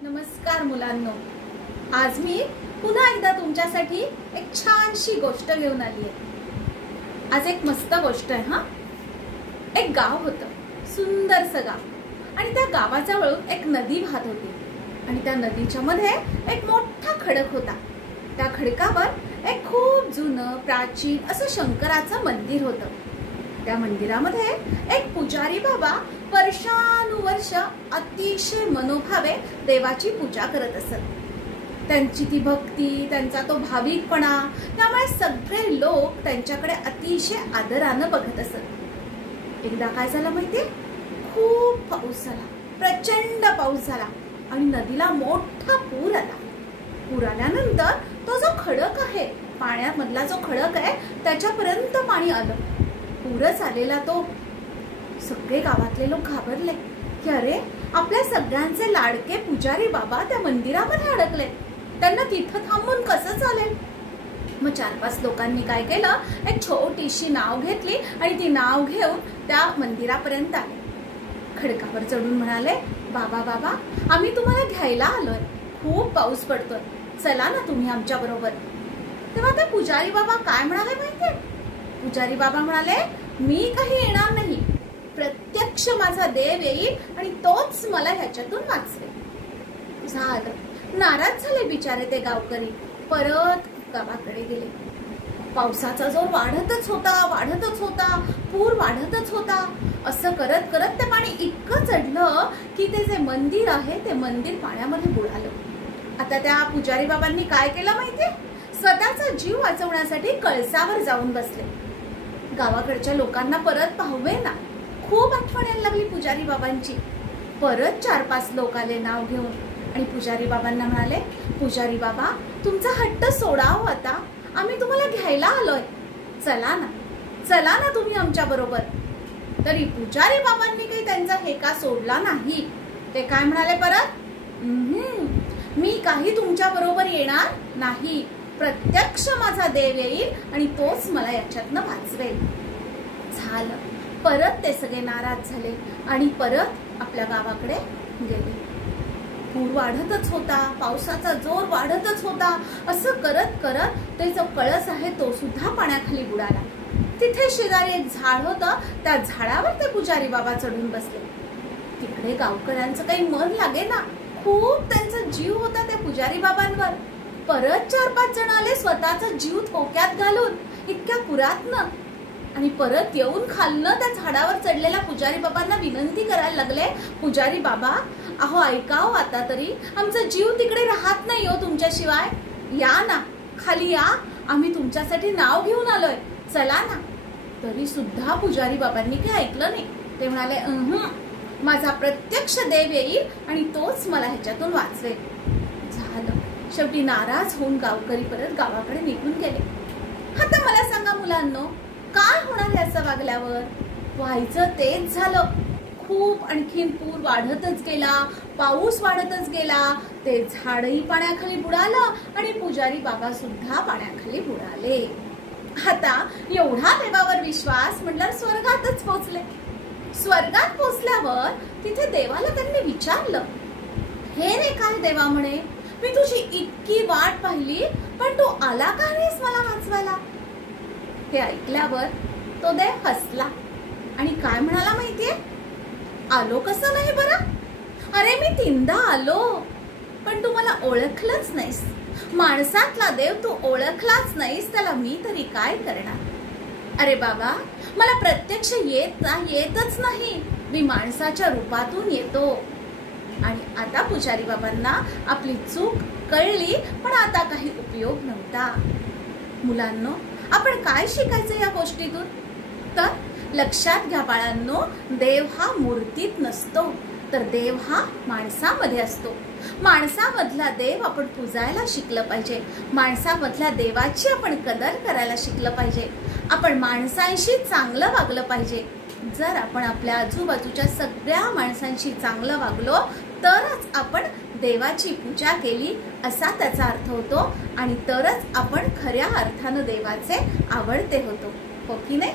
नमस्कार मुलांनो, आज मी पुन्हा एकदा तुमच्यासाठी एक छानशी गोष्ट घेऊन आली आहे। आज एक मस्त गोष्ट आहे। एक गाव होतं, सुंदरसं गाव, आणि त्या गावाजवळून एक नदी वाहत होती आणि त्या नदीच्या मध्ये एक मोठा खडक होता। त्या खडकावर एक खूप जुनं प्राचीन असं शंकराचं मंदिर होतं। त्या मंदिरामध्ये एक पुजारी बाबा वर्षानुवर्ष अतिशय मनोभावे देवाची पूजा करत असत। त्यांची ती भक्ती, त्यांचा तो भाविकपणा, त्यामुळे सगळे लोक त्यांच्याकडे अतिशय आदराने बघत असत। एकदा काय झालं माहितीये, खूप पाऊस झाला, प्रचंड पाऊस झाला आणि नदीला मोठा पूर आला। पूर आल्यानंतर तो जो खडक आहे, पाण्यामधला जो खडक आहे, त्याच्यापर्यंत पाणी आलं। पूरच आलेला तो सगळे गावातले लोक घाबरले की अरे, आपल्या सगळ्यांचे लाडके पुजारी बाबा त्या मंदिरामध्ये अडकले, त्यांना तिथं थांबून कसं चालेल। मग 4-5 लोकांनी काय केलं, एक छोटीशी नाव घेतली आणि ती नाव घेऊन त्या मंदिरापर्यंत आले। खडकावर चढून म्हणाले, बाबा बाबा, आम्ही तुम्हाला घ्यायला आलोय, खूप पाऊस पडतोय, चला ना तुम्ही आमच्या बरोबर। तेव्हा ते पुजारी बाबा काय म्हणाले माहितीये, पुजारी बाबा म्हणाले, मी काही येणार नाही, प्रत्यक्ष माझा देव येईल आणि तोच मला ह्याच्यातून वाचवेल। झालं, नाराज झाले बिचारे ते गावकरी, परत गावाकडे गेले। पावसाचा जोर वाढतच होता, पूर वाढतच होता। असं करत करत ते पाणी इतकं चढलं की ते जे मंदिर आहे ते मंदिर पाण्यामध्ये बुडालं। आता त्या पुजारी बाबांनी काय केलं माहितीये, स्वतःचा जीव वाचवण्यासाठी कळसावर जाऊन बसले। गावाकडच्या लोकांना परत पाहवे ना, खूप आठवण यायला लागली पुजारी बाबांची। परत 4-5 लोक आले नाव घेऊन आणि पुजारी बाबांना म्हणाले, पुजारी बाबा, तुमचा हट्ट सोडाव आता, आम्ही तुम्हाला घ्यायला आलोय, चला ना तुम्ही आमच्या बरोबर। तरी पुजारी बाबांनी काही त्यांचा हेका सोडला नाही। ते काय म्हणाले परत, मी काही तुमच्या बरोबर येणार नाही, प्रत्यक्ष माझा देव येईल आणि तोच मला याच्यातनं वाचवेल। झालं, परत ते सगळे नाराज झाले आणि परत आपल्या गावाकडे गेले। पूर वाढतच होता, पावसाचा जोर वाढतच होता। असं करत करत ते जो कळस आहे तो सुद्धा पाण्याखाली बुडाला। तिथे शेजारी एक झाड होतं, त्या झाडावर ते पुजारी बाबा चढून बसले। तिकडे गावकऱ्यांचं काही मन लागेना, खूप त्यांचा जीव होता त्या पुजारी बाबांवर। परत 4-5 जण आले स्वतःचा जीव धोक्यात घालून इतक्या पुरातनं, आणि परत येऊन खालनं त्या झाडावर चढलेल्या पुजारी बाबांना विनंती करायला लागले, पुजारी बाबा, अहो ऐकाव आता तरी, आमचा जीव तिकडे राहत नाही हो तुमच्याशिवाय, या ना, खाली या, आम्ही तुमच्यासाठी नाव घेऊन आलोय, चला ना। तरी सुद्धा पुजारी बाबांनी काही ऐकलं नाही। ते म्हणाले, माझा प्रत्यक्ष देव येईल आणि तोच मला ह्याच्यातून वाचवेल। झालं, शेवटी नाराज होऊन गावकरी परत गावाकडे निघून गेले। आता मला सांगा मुलांनो, काय होणार आहे असं वागल्यावर? व्हायचं तेच झालं, खूप आणखीन पूर वाढतच गेला, पाऊस वाढतच गेला, ते झाडही पाण्याखाली बुडालं आणि पुजारी बाबा सुद्धा पाण्याखाली बुडाले। आता एवढा देवावर विश्वास म्हटल्यावर स्वर्गातच पोहोचले। स्वर्गात पोहोचल्यावर तिथे देवाला त्यांनी विचारलं, हे रे काय देवा म्हणे, मी तुझी इतकी वाट पाहिली, पण तू आला का नाहीस मला वाचवायला? हे ऐकल्यावर तो देव हसला आणि काय म्हणाला माहितीये, आलो कसं नाही बरं, अरे मी 3दा आलो, पण तू मला ओळखलंच नाहीस, माणसातला देव तू ओळखलाच नाहीस, त्याला मी तरी काय करणार? अरे बाबा, मला प्रत्यक्ष येतच नाही, मी माणसाच्या रूपातून येतो। आणि आता पुजारी बाबांना आपली चूक कळली, पण आता काही उपयोग नव्हता। मुलांनो, आपण काय शिकायचं या गोष्टीतून? तर लक्षात घ्या बाळांनो, देव हा मूर्तीत नसतो, तर देव हा माणसामध्ये असतो। माणसामधला देव आपण पूजायला शिकलं पाहिजे, माणसामधल्या देवाची आपण कदर करायला शिकलं पाहिजे, आपण माणसांशी चांगलं वागलं पाहिजे। जर आपण आपल्या आजूबाजूच्या सगळ्या माणसांशी चांगलं वागलो तरच आपण देवाची पूजा केली असा त्याचा अर्थ होतो, आणि तरच आपण खऱ्या अर्थानं देवाचे आवडते होतो, हो की नाही?